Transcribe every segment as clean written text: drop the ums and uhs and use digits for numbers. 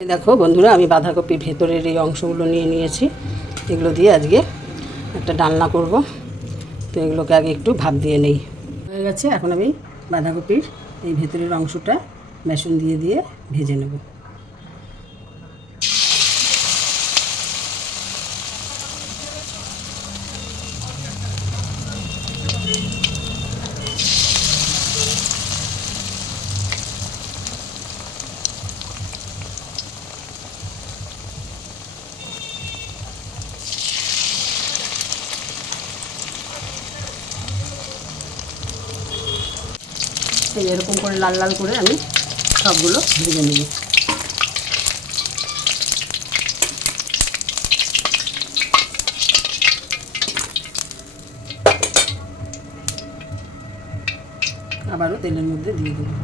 দেখো বন্ধুরা, আমি বাঁধাকপির ভেতরের এই অংশগুলো নিয়ে নিয়েছি। এগুলো দিয়ে আজকে একটা ডালনা করব। তো এগুলোকে আগে একটু ভাপ দিয়ে নেই। হয়ে গেছে। এখন আমি বাঁধাকপির এই ভেতরের অংশটা বেসন দিয়ে দিয়ে ভেজে নেব। এরকম করে লাল লাল করে আমি সবগুলো ভেজে নেব। আবারও তেলের মধ্যে দিয়ে দেবো।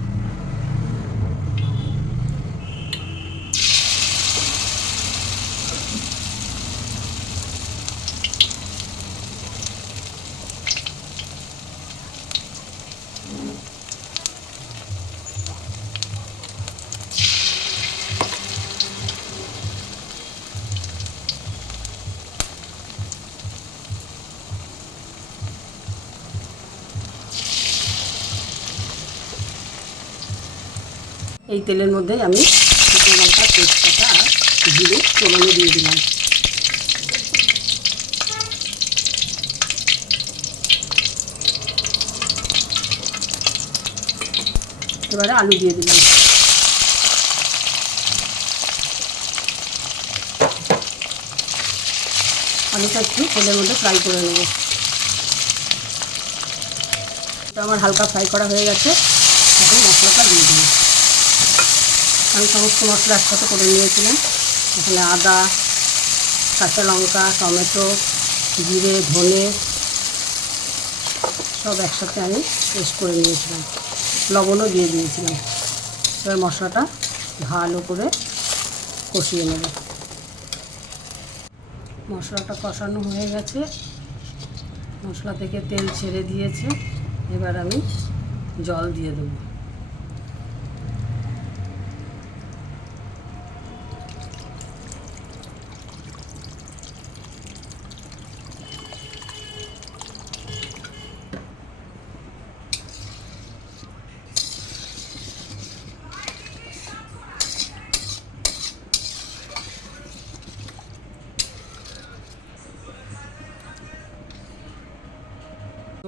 এই তেলের মধ্যেই আমি শুকনো লঙ্কা, তেজপাতা আর জিরে ফোড়নে দিয়ে দিলাম। এবারে আলু দিয়ে দিলাম। আলুটা একটু তেলের মধ্যে ফ্রাই করে নেব। তো আমার হালকা ফ্রাই করা হয়ে গেছে। এখন মশলাটা দিয়ে দেবো। আমি সমস্ত মশলা একসাথে করে নিয়েছিলাম। এখানে আদা, কাঁচা লঙ্কা, টমেটো, জিরে, ধনে সব একসাথে আমি পেস্ট করে নিয়েছিলাম। লবণও দিয়ে দিয়েছিলাম। এবার মশলাটা ভালো করে কষিয়ে নেব। মশলাটা কষানো হয়ে গেছে। মশলা থেকে তেল ছেড়ে দিয়েছে। এবার আমি জল দিয়ে দেবো।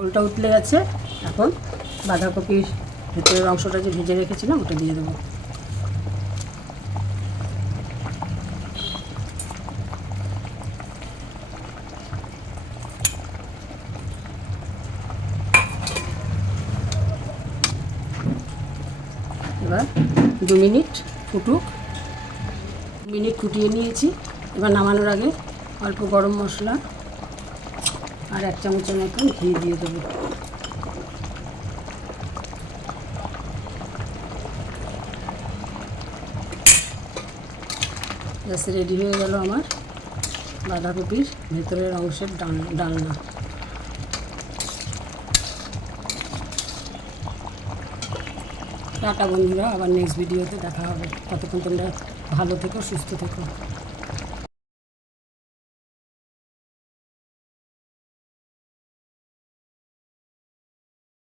ঝোলটা উতলে গেছে। এখন বাঁধাকপির ভেতরের অংশটা যে ভেজে রেখেছিলাম ওটা দিয়ে দেবো। এবার 2 মিনিট ফুটুক। মিনিট ফুটিয়ে নিয়েছি। এবার নামানোর আগে অল্প গরম মশলা আর 1 চামচের মতন ঘি দিয়ে দেবো। ব্যাস রেডি হয়ে গেল আমার বাঁধাকপির ভেতরের অংশের ডালনা। টাটা বন্ধুরা, আবার নেক্সট ভিডিওতে দেখা হবে। ততক্ষণ তোমরা ভালো থেকো, সুস্থ থেকো।